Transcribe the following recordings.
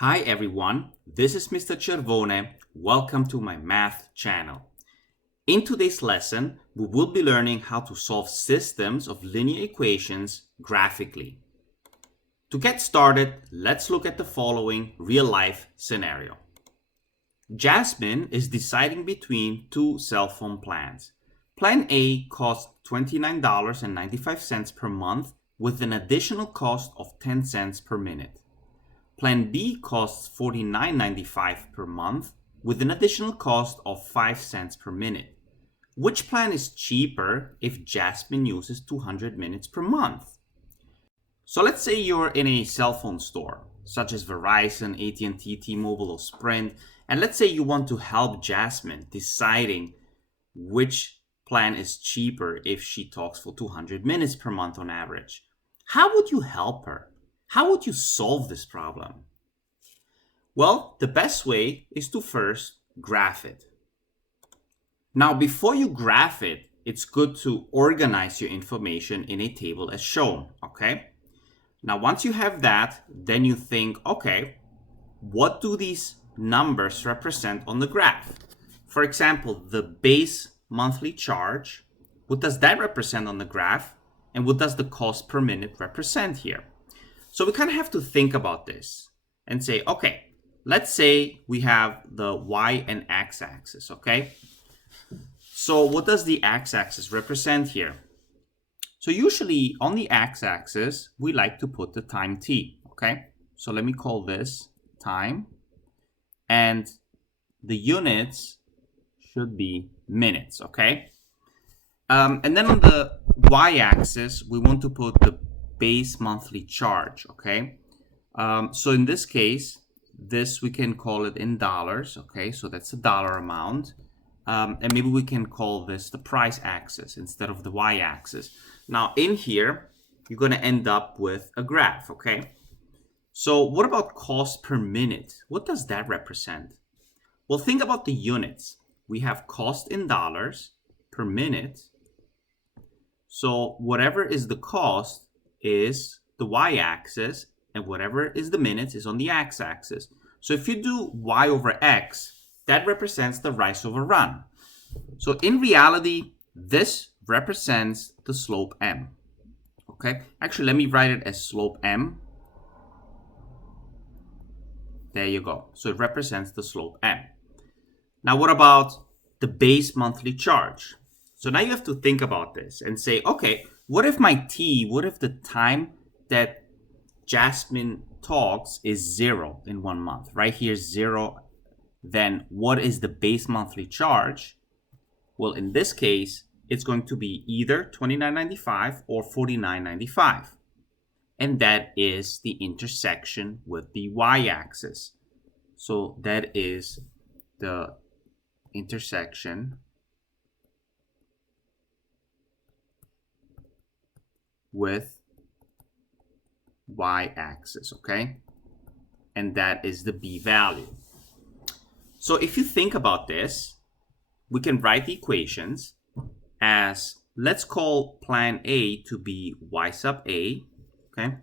Hi everyone, this is Mr. Cervone. Welcome to my math channel. In today's lesson, we will be learning how to solve systems of linear equations graphically. To get started, let's look at the following real-life scenario. Jasmine is deciding between two cell phone plans. Plan A costs $29.95 per month with an additional cost of 10 cents per minute. Plan B costs $49.95 per month with an additional cost of 5 cents per minute. Which plan is cheaper if Jasmine uses 200 minutes per month? So let's say you're in a cell phone store, such as Verizon, AT&T, T-Mobile, or Sprint, and let's say you want to help Jasmine deciding which plan is cheaper if she talks for 200 minutes per month on average. How would you help her? How would you solve this problem? Well, the best way is to first graph it. Now, before you graph it, it's good to organize your information in a table as shown, okay? Now, once you have that, then you think, okay, what do these numbers represent on the graph? For example, the base monthly charge, what does that represent on the graph? And what does the cost per minute represent here? So we kind of have to think about this and say, okay, let's say we have the y and x-axis, okay? So what does the x-axis represent here? So usually on the x-axis, we like to put the time t, okay? So let me call this time, and the units should be minutes, okay? And then on the y-axis, we want to put the base monthly charge, okay? So in this case, this we can call it in dollars, okay? So that's a dollar amount. And maybe we can call this the price axis instead of the y-axis. Now in here, you're gonna end up with a graph, okay? So what about cost per minute? What does that represent? Well, think about the units. We have cost in dollars per minute. So whatever is the cost is the y-axis, and whatever is the minutes is on the x-axis. So if you do y over x, that represents the rise over run. So in reality, this represents the slope m. Okay, actually, let me write it as slope m. There you go. So it represents the slope m. Now, what about the base monthly charge? So now you have to think about this and say, okay, what if the time that Jasmine talks is 0 in 1 month? Right here, 0. Then what is the base monthly charge? Well, in this case, it's going to be either $29.95 or $49.95. And that is the intersection with the y-axis. So that is the intersection with y-axis, okay? And that is the b value. So if you think about this, we can write the equations as, let's call plan A to be y sub A, okay?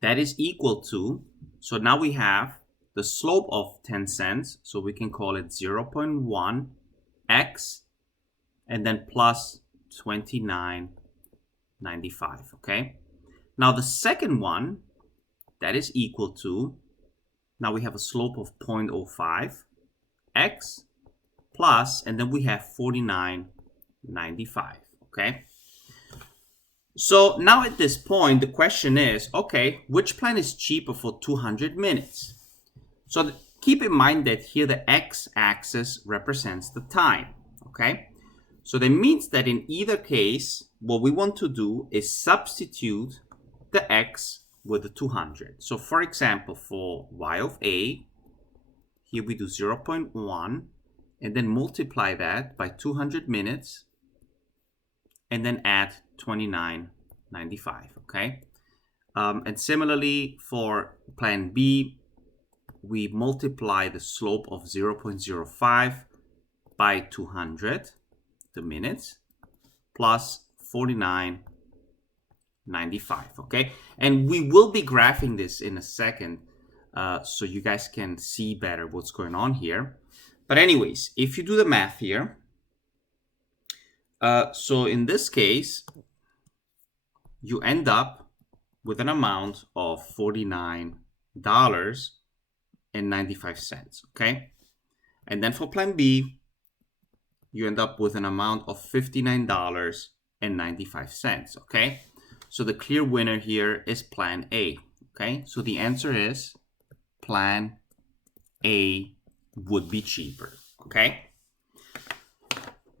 That is equal to, so now we have the slope of 10 cents, so we can call it 0.1 x, and then plus 29.95, okay? Now the second one, that is equal to, now we have a slope of 0.05 x plus, and then we have 49.95, okay? So now at this point, the question is, okay, which plan is cheaper for 200 minutes? So keep in mind that here the x-axis represents the time, okay? So that means that in either case, what we want to do is substitute the x with the 200. So for example, for y of a, here we do 0.1 and then multiply that by 200 minutes and then add 29.95, okay? And similarly for plan B, we multiply the slope of 0.05 by 200, the minutes, plus 49.95, okay? And we will be graphing this in a second. so you guys can see better what's going on here. But anyways, if you do the math here, so in this case, you end up with an amount of $49.95, okay? And then for plan B, you end up with an amount of $59.95, okay? So the clear winner here is plan A, okay? So the answer is plan A would be cheaper, okay?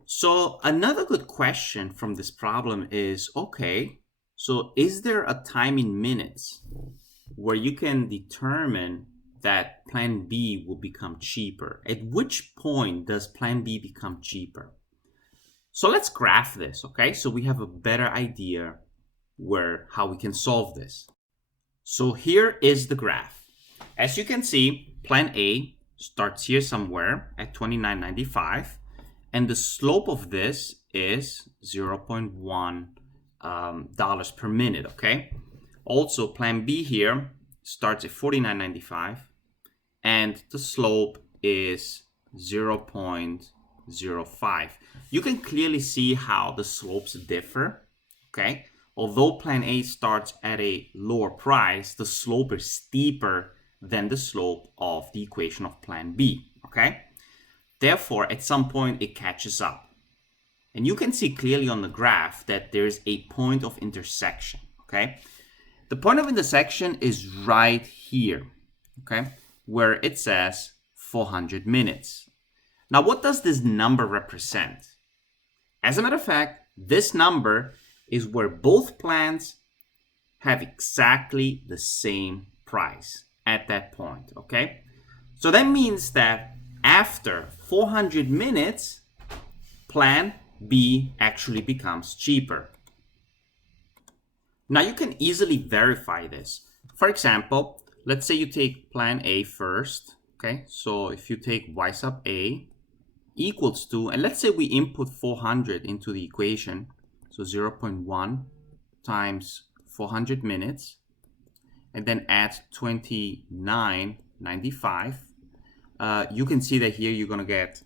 So another good question from this problem is, okay, so is there a time in minutes where you can determine that plan B will become cheaper? At which point does plan B become cheaper? So let's graph this, okay? So we have a better idea how we can solve this. So here is the graph. As you can see, plan A starts here somewhere at $29.95, and the slope of this is 0.1 dollars per minute, okay? Also, plan B here starts at $49.95, and the slope is 0.05. You can clearly see how the slopes differ, okay? Although plan A starts at a lower price, the slope is steeper than the slope of the equation of plan B, okay? Therefore, at some point, it catches up. And you can see clearly on the graph that there's a point of intersection, okay? The point of intersection is right here, okay? Where it says 400 minutes. Now, what does this number represent? As a matter of fact, this number is where both plans have exactly the same price at that point, okay? So that means that after 400 minutes, plan B actually becomes cheaper. Now you can easily verify this. For example, let's say you take plan A first, okay? So if you y sub A equals to, and let's say we input 400 into the equation, so 0.1 times 400 minutes, and then add 29.95, you can see that here you're gonna get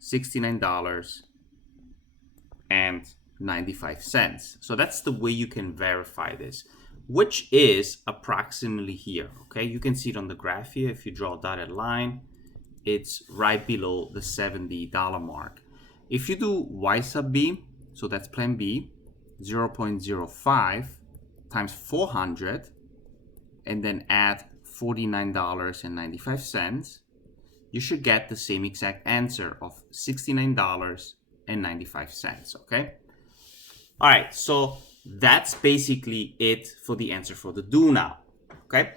$69.95. So that's the way you can verify this, which is approximately here, okay? You can see it on the graph here. If you draw a dotted line, it's right below the $70 mark. If you do y sub B, so that's plan B, 0.05 times 400, and then add $49.95, you should get the same exact answer of $69.95, okay? All right, so that's basically it for the answer for the do now, okay?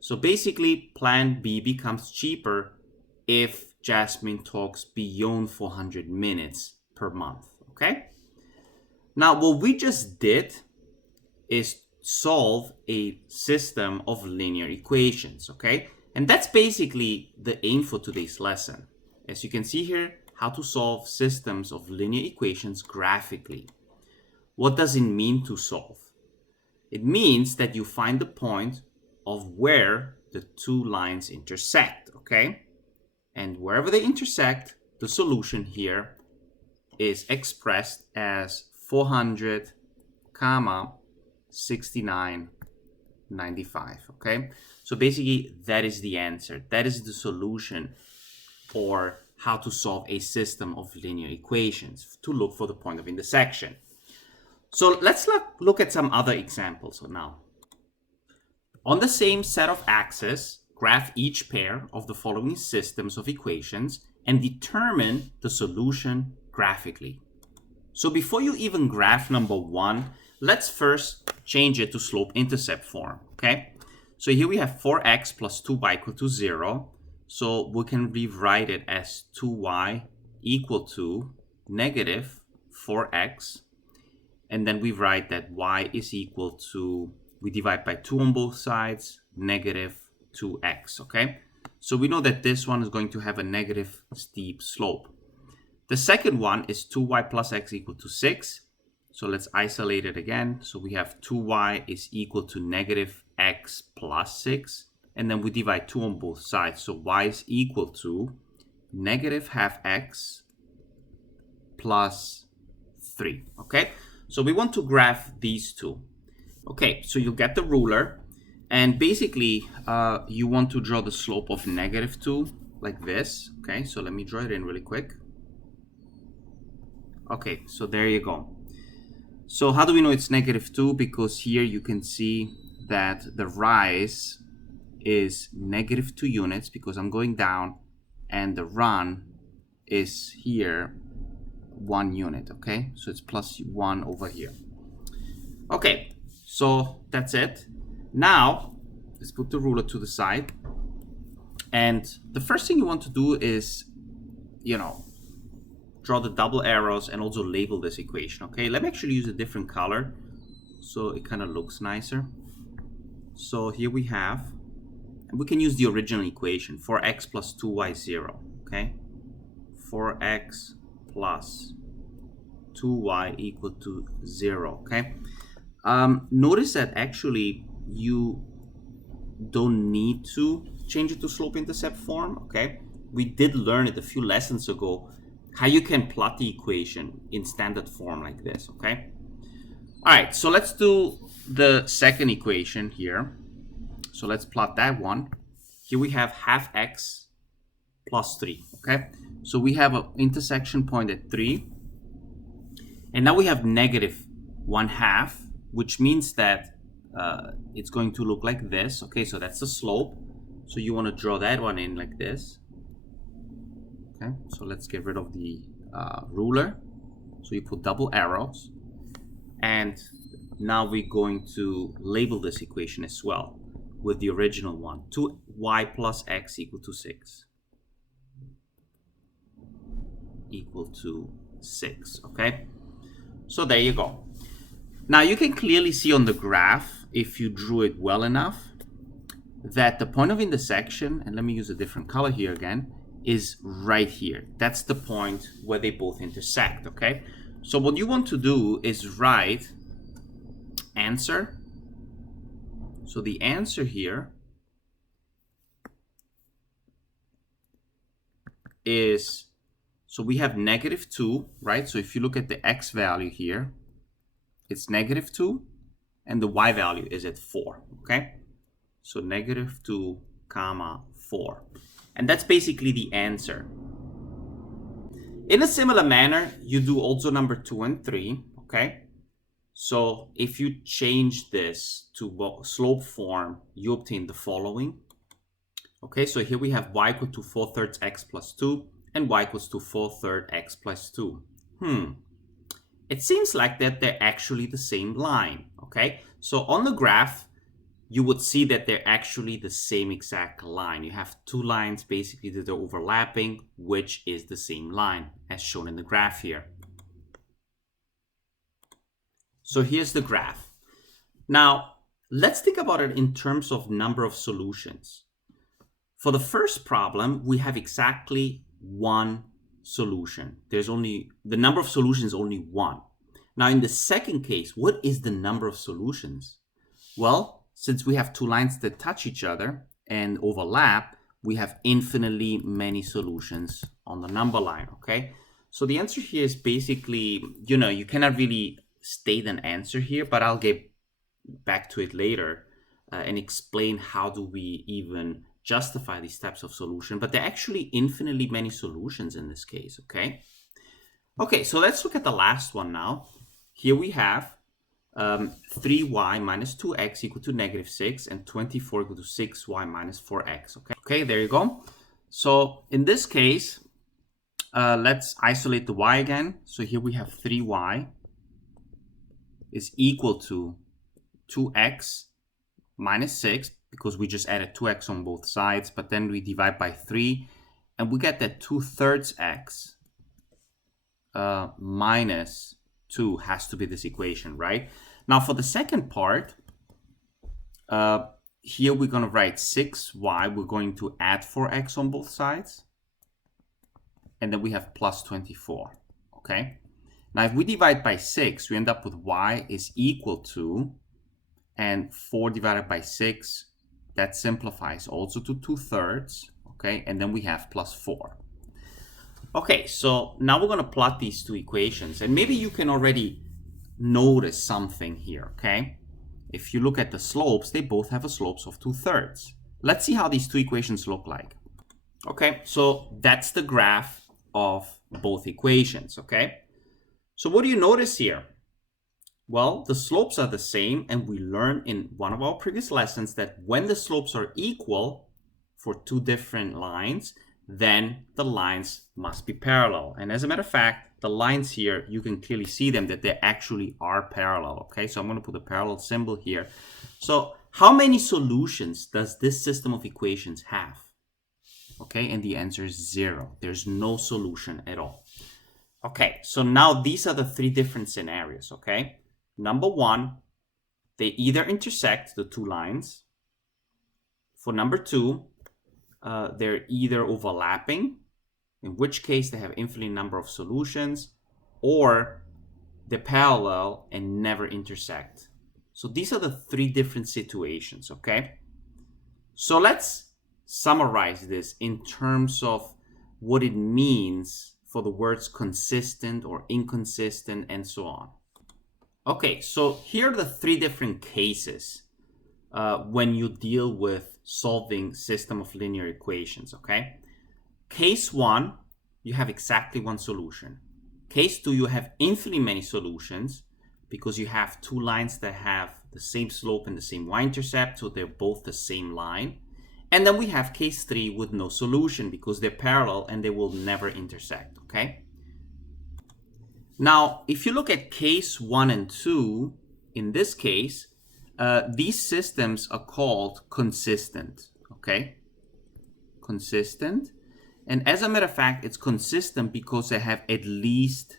So basically, plan B becomes cheaper if Jasmine talks beyond 400 minutes per month, okay? Now, what we just did is solve a system of linear equations, okay? And that's basically the aim for today's lesson. As you can see here, how to solve systems of linear equations graphically. What does it mean to solve? It means that you find the point of where the two lines intersect, okay? And wherever they intersect, the solution here is expressed as 400, 69.95, okay? So basically, that is the answer. That is the solution, or how to solve a system of linear equations to look for the point of intersection. So let's look at some other examples now. On the same set of axes, graph each pair of the following systems of equations and determine the solution graphically. So before you even graph number one, let's first change it to slope-intercept form, okay? So here we have 4x plus 2y equal to 0. So we can rewrite it as 2y equal to negative 4x. And then we write that y is equal to, we divide by 2 on both sides, negative 2x, okay? So we know that this one is going to have a negative steep slope. The second one is 2y plus x equal to 6. So let's isolate it again. So we have 2y is equal to negative x plus 6. and then we divide 2 on both sides. So y is equal to negative half x plus 3, okay? So we want to graph these two. Okay, so you'll get the ruler, and basically you want to draw the slope of negative 2 like this, okay? So let me draw it in really quick. Okay, so there you go. So how do we know it's negative 2? Because here you can see that the rise is negative 2 units because I'm going down, and the run is here 1 unit, okay? So it's plus 1 over here. Okay, so that's it. Now, let's put the ruler to the side. And the first thing you want to do is, draw the double arrows and also label this equation, okay? Let me actually use a different color so it kind of looks nicer. So here we have, and we can use the original equation, 4x plus 2y 0, okay? 4x plus 2y equal to 0, okay? Notice that actually you don't need to change it to slope-intercept form, okay? We did learn it a few lessons ago, how you can plot the equation in standard form like this, okay? All right, so let's do the second equation here. So let's plot that one. Here we have half x plus 3, okay? So we have an intersection point at 3. And now we have negative 1/2, which means that it's going to look like this, okay? So that's the slope. So you want to draw that one in like this. Okay, so let's get rid of the ruler. So you put double arrows. And now we're going to label this equation as well with the original one. 2y plus x equal to 6. Equal to 6, okay? So there you go. Now you can clearly see on the graph, if you drew it well enough, that the point of intersection, and let me use a different color here again, is right here. That's the point where they both intersect, okay? So what you want to do is write answer. So the answer here is, so we have negative 2, right? So if you look at the x value here, it's negative 2, and the y value is at 4, okay? So negative 2, comma 4. And that's basically the answer. In a similar manner, you do also number 2 and 3, okay? So if you change this to slope form, you obtain the following. Okay, so here we have y equal to 4/3 x plus 2 and y equals to 4/3 x plus 2. It seems like that they're actually the same line, okay? So on the graph, you would see that they're actually the same exact line. You have two lines basically that are overlapping, which is the same line as shown in the graph here. So here's the graph. Now, let's think about it in terms of number of solutions. For the first problem, we have exactly one solution. The number of solutions is only 1. Now, in the second case, what is the number of solutions? Well, since we have two lines that touch each other and overlap, we have infinitely many solutions on the number line, okay? So the answer here is basically, you cannot really state an answer here, but I'll get back to it later and explain how do we even justify these types of solution. But there are actually infinitely many solutions in this case, okay? Okay, so let's look at the last one now. Here we have 3y minus 2x equal to negative 6 and 24 equal to 6y minus 4x. Okay, there you go. So in this case, let's isolate the y again. So here we have 3y is equal to 2x minus 6, because we just added 2x on both sides, but then we divide by 3, and we get that 2/3 x minus 2 has to be this equation, right? Now for the second part, here we're going to write 6y. We're going to add 4x on both sides. And then we have plus 24, okay? Now if we divide by 6, we end up with y is equal to, and 4 divided by 6 That simplifies also to 2/3, okay? And then we have plus 4. Okay, so now we're going to plot these two equations, and maybe you can already notice something here, okay? If you look at the slopes, they both have a slopes of 2/3. Let's see how these two equations look like. Okay, so that's the graph of both equations, okay? So what do you notice here? Well, the slopes are the same, and we learned in one of our previous lessons that when the slopes are equal for two different lines, then the lines must be parallel. And as a matter of fact, the lines here, you can clearly see them that they actually are parallel, okay? So I'm going to put a parallel symbol here. So how many solutions does this system of equations have? Okay, and the answer is 0. There's no solution at all. Okay, so now these are the three different scenarios, okay? Number one, they either intersect the two lines. For number two, they're either overlapping, in which case they have infinite number of solutions, or they're parallel and never intersect. So these are the three different situations, okay? So let's summarize this in terms of what it means for the words consistent or inconsistent and so on. Okay, so here are the three different cases when you deal with solving system of linear equations, okay? Case 1, you have exactly one solution. Case 2, you have infinitely many solutions because you have two lines that have the same slope and the same y-intercept, so they're both the same line. And then we have case 3 with no solution because they're parallel and they will never intersect, okay? Now, if you look at case 1 and 2, in this case, these systems are called consistent, okay? Consistent. And as a matter of fact, it's consistent because they have at least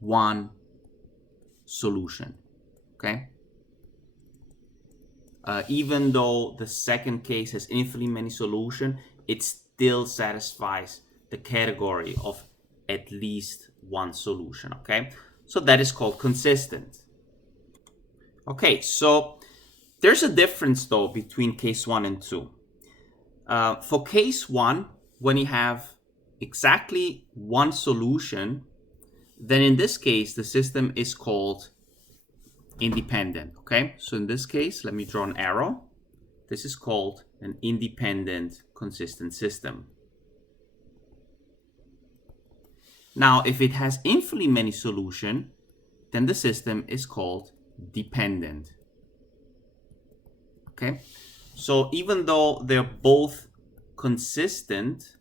one solution, okay? Even though the second case has infinitely many solutions, it still satisfies the category of at least one solution, okay? So that is called consistent. Okay, so there's a difference though between case 1 and 2. For case 1, when you have exactly one solution, then in this case, the system is called independent, okay? So in this case, let me draw an arrow. This is called an independent consistent system. Now, if it has infinitely many solutions, then the system is called dependent, okay? So even though they're both consistent,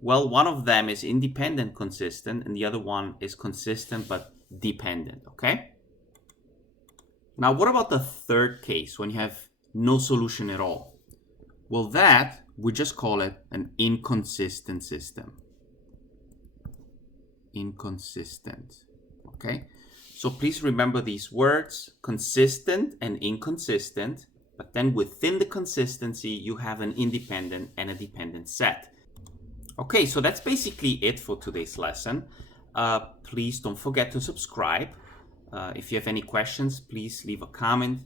well, one of them is independent consistent and the other one is consistent but dependent, okay? Now, what about the third case when you have no solution at all? Well, that, we just call it an inconsistent system. Inconsistent, okay? So please remember these words, consistent and inconsistent, but then within the consistency, you have an independent and a dependent set. Okay, so that's basically it for today's lesson. Please don't forget to subscribe. If you have any questions, please leave a comment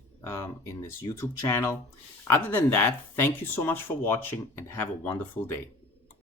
in this YouTube channel. Other than that, thank you so much for watching and have a wonderful day.